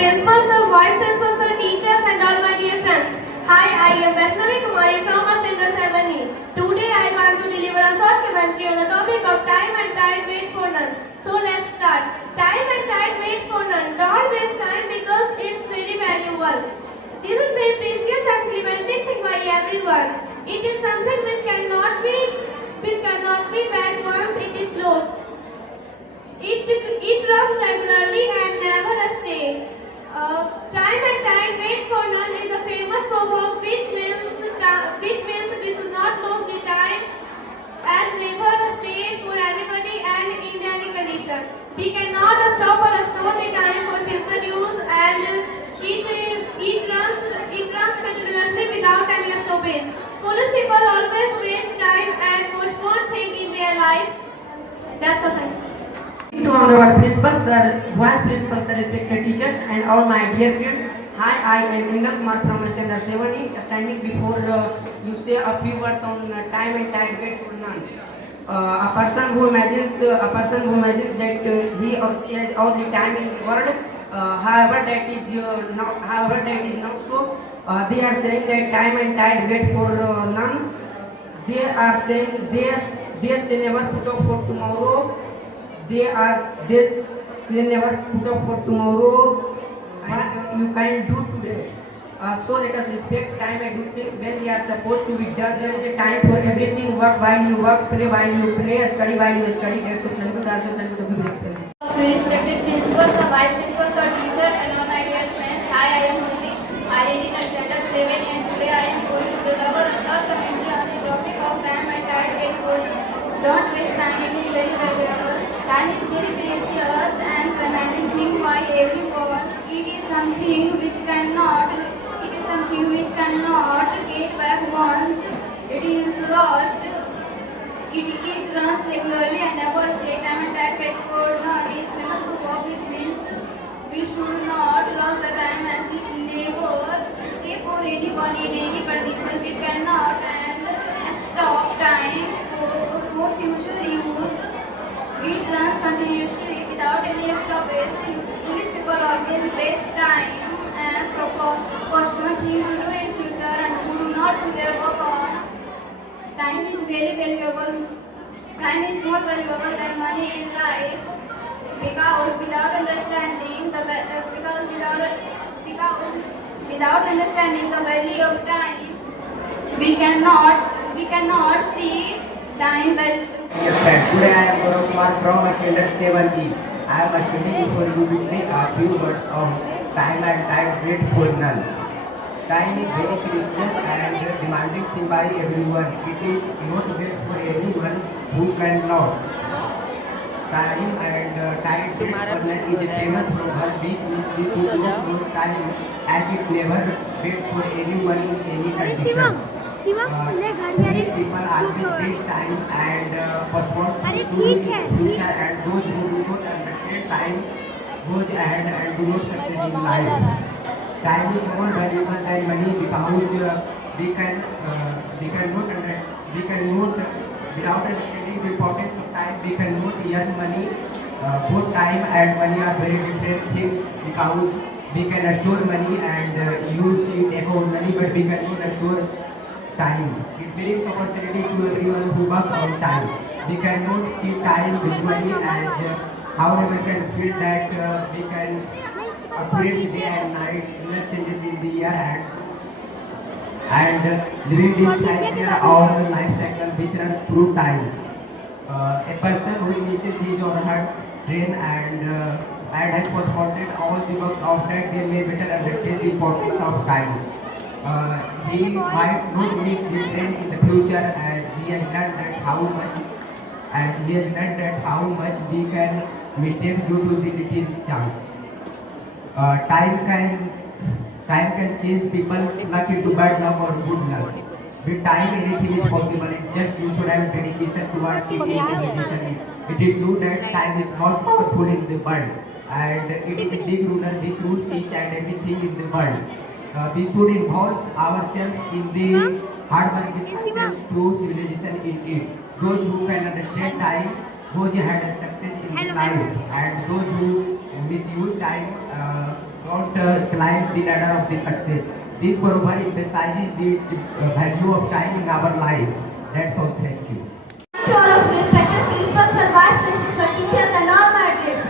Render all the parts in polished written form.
principal sir, vice principal sir, teachers and all my dear friends. Hi, I am Vaishnavi Kumari from our Center 7E. Today I want to deliver a short commentary on the topic of time and tide wait for none. So let's start. Time and tide wait for none. Don't waste time because it's very valuable. This is very precious and implemented thing by everyone. It is something which cannot be back once it is lost. It runs regularly and never stay. Time and tide wait for none is a famous proverb which means we should not lose the time as never stay for anybody and in any condition. We cannot stop or store the time for future use and it runs continuously without any stoppage. Foolish people always waste time and postpone things in their life. That's all. To our principal sir, vice principal sir, respected teachers and all my dear friends. Hi, I am Indra Kumar from Standard 7E, standing before you say a few words on time and tide wait for none. A person who imagines that he or she has all the time in the world, however that is not so. They are saying that time and tide wait for none. They are saying they say never put up for tomorrow. They never put up for tomorrow what you can do today. So let us respect time and do things when they are supposed to be done. There is a time for everything. Work while you work, play while you play, study while you study. That's what thank you to be respected. Respected principals, vice principals, teachers, and all my dear friends. Hi, I am Bhumi. I read in Standard 7 and today I am going to deliver a short commentary on the topic of time and tide wait for none. Don't waste time, it is very valuable. Time is very precious and demanding thing by everyone. It is something which cannot get back once it is lost. It runs regularly and never stay. Time and tide wait for none is famous proverb which means we should not lose the time as it never stay for anyone in any condition. We cannot and stop time for future use. It runs continuously without any stoppage. These people always waste time and postpone things to do in future and who do not do their work on. Time is very valuable. Time is more valuable than money in life because without understanding the value of time, we cannot see time well. Dear friend, today I am Gaurav Kumar from Standard 7E. I am studying before you to say a few words on time and tide wait for none. Time is very precious and demanding thing by everyone. It is not wait for anyone who cannot. Time and tide wait for none is a famous proverb which means we should not lose time as it never wait for anyone in any condition. These people always waste time and postpone to future and those who do not understand time goes ahead and do not succeed in life. Time is more valuable than money because we cannot without understanding the importance of time we cannot earn money. Both time and money are very different things because we can store money and use it accordingly, but we cannot store time. It brings opportunity to everyone who work on time. We cannot see time visually as however can feel that we can appraise day and night, similar changes in the year and living this life here our life cycle which runs through time. A person who initiates his or her train and has postponed all the works of that they may better understand the importance of time. He might not miss the train in the future as he has learned that how much we can mistake due to the little chance. Time can change people's luck into bad luck or good luck. With time anything is possible. It's just you should have dedication towards it. It is true that time is not powerful in the world and it is a big ruler which rules each and everything in the world. We should involve ourselves in the hard work with ourselves through civilization in it. Those who can understand time goes ahead and success in life, and those who misuse time don't climb the ladder of the success. This proverb emphasizes the value of time in our life. That's all. Thank you. To all of respected principals and vice principal, teachers and all my dear.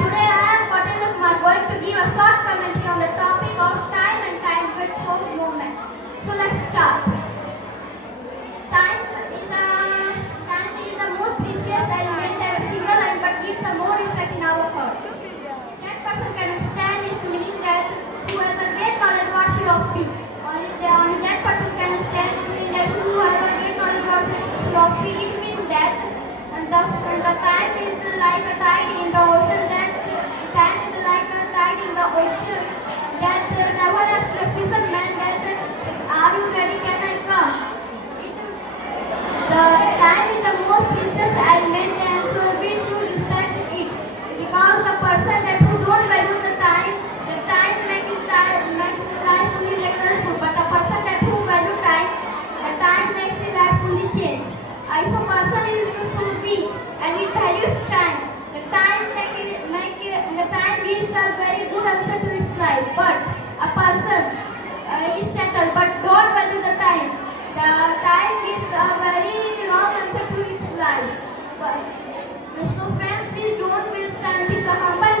Today I am Kotel Kumar going to give a short commentary on the topic of time and time with for movement. So let's start. Time is the most precious element ever single and but gives a more effect in our heart. That person can understand its meaning that who has a great knowledge about philosophy. Only that person can understand it means that who has a great knowledge about philosophy. It means that and the time is like a tide in the ocean. That time is like a tide in the ocean. That never has to fisherman. That are you ready? Can I come? The time is the most precious element, and so we should respect it. Because the person that who don't value the time makes his life fully regretful. But the person that who value time, the time makes his life fully change. If a person is so weak and he values time, the time gives a very good answer to his life. But a person is settled but don't value the time gives a very wrong answer to its life. So friends, please don't waste time. It is a humble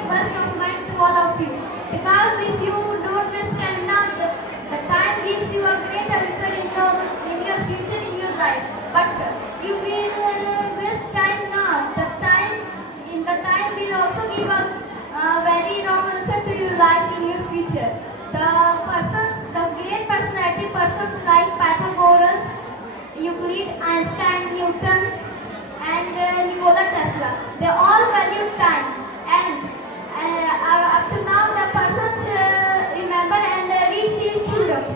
request of mine to all of you. Because if you don't waste time now, the time gives you a great answer in your future, in your life. But you will waste time now. The time will also give a very wrong answer to your life in your future. The great personality persons like Pythagoras, Euclid, Einstein, Newton, and Nikola Tesla, they all value time. And up to now, the persons remember and read these theorems.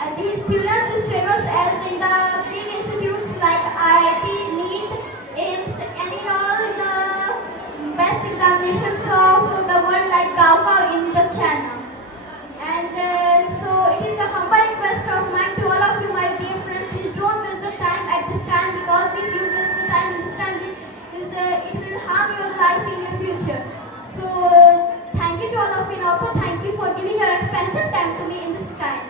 And these theorems is famous as in the big institutes like IIT, NEET, AIMS, and in all the best examinations of the world like Gaokao in the China. And so it is a humble request of mine to all of you, my dear friends, please don't waste the time at this time, because if you waste the time in this time, it will harm your life in your future. So thank you to all of you, and also thank you for giving your expensive time to me in this time.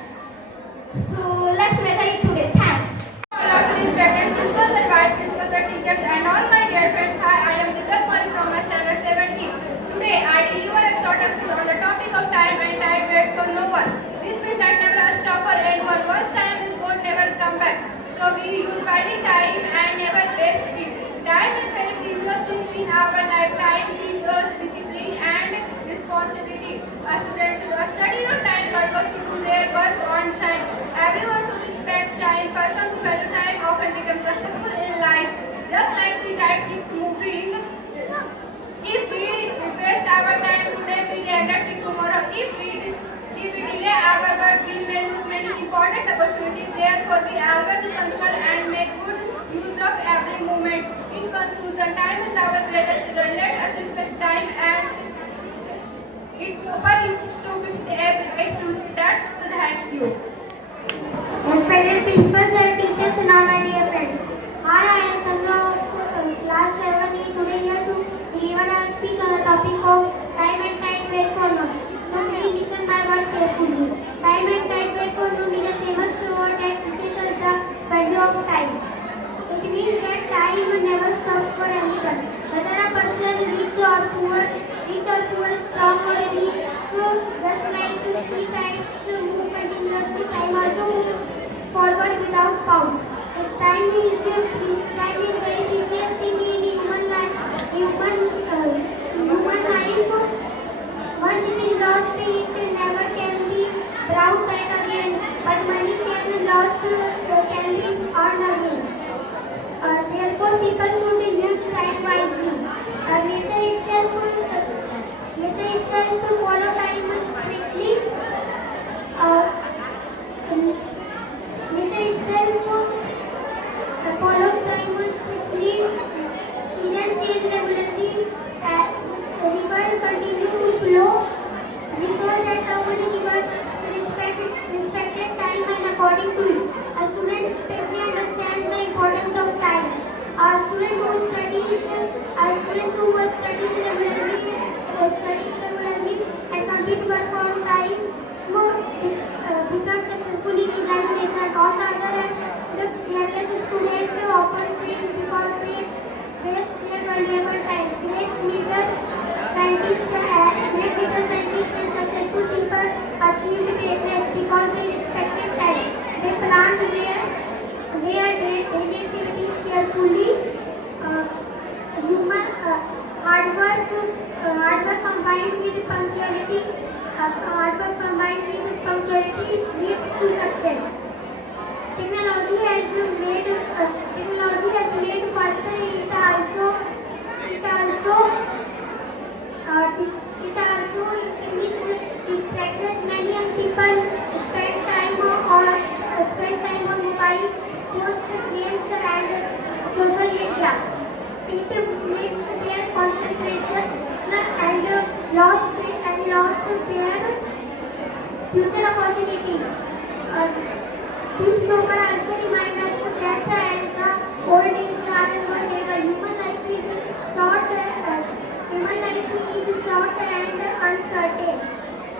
So let's meditate today. Thanks. All of respected principals and vice principals and teachers and all my dear friends, hi, I am Divya Kumari from my standard 70. Today I deliver a short speech on the topic of time, and time waits for no one. This means that never a stopper and for once time is gone, never come back. So we use wisely time and never waste it. Time is very precious thing in our life. Time teaches us discipline and responsibility. A student should study on time, workers should do their work on time. Everyone should respect time. Person who value time often becomes successful in life. Just like the tide keeps moving. If we waste our time today, we regret it tomorrow. If we delay our work, we may lose many important opportunities. Therefore, we always be punctual and make good use of every moment. In conclusion, time is our greatest struggle. Let us respect time and it proper use to be able to. That's thank you. Respected principals and teachers and all my dear friends. Hi, I am Tanva of class 7E. Today here to deliver a speech on the topic of time and time wait for none. So please listen my word carefully. Time and time wait for none is a famous proverb that teaches us the value of time. It means that time never stops for anyone. Whether a person rich or poor, strong or weak, just like sea tides move continuously, time also moves forward without pause. Time is very precious thing in human life. Once it is lost, it never can be brought back again. But money can be earned again. Therefore, people should use time wisely. Nature itself follow time strictly. Nature itself follows time strictly. their daily activities carefully. Human hard work combined with punctuality. Hard work combined with punctuality leads to success. Technology has made faster. It also increased distractions. Many young people spend time on mobile phones, games, and social media. It makes their concentration and lost their future opportunities. This program also reminds us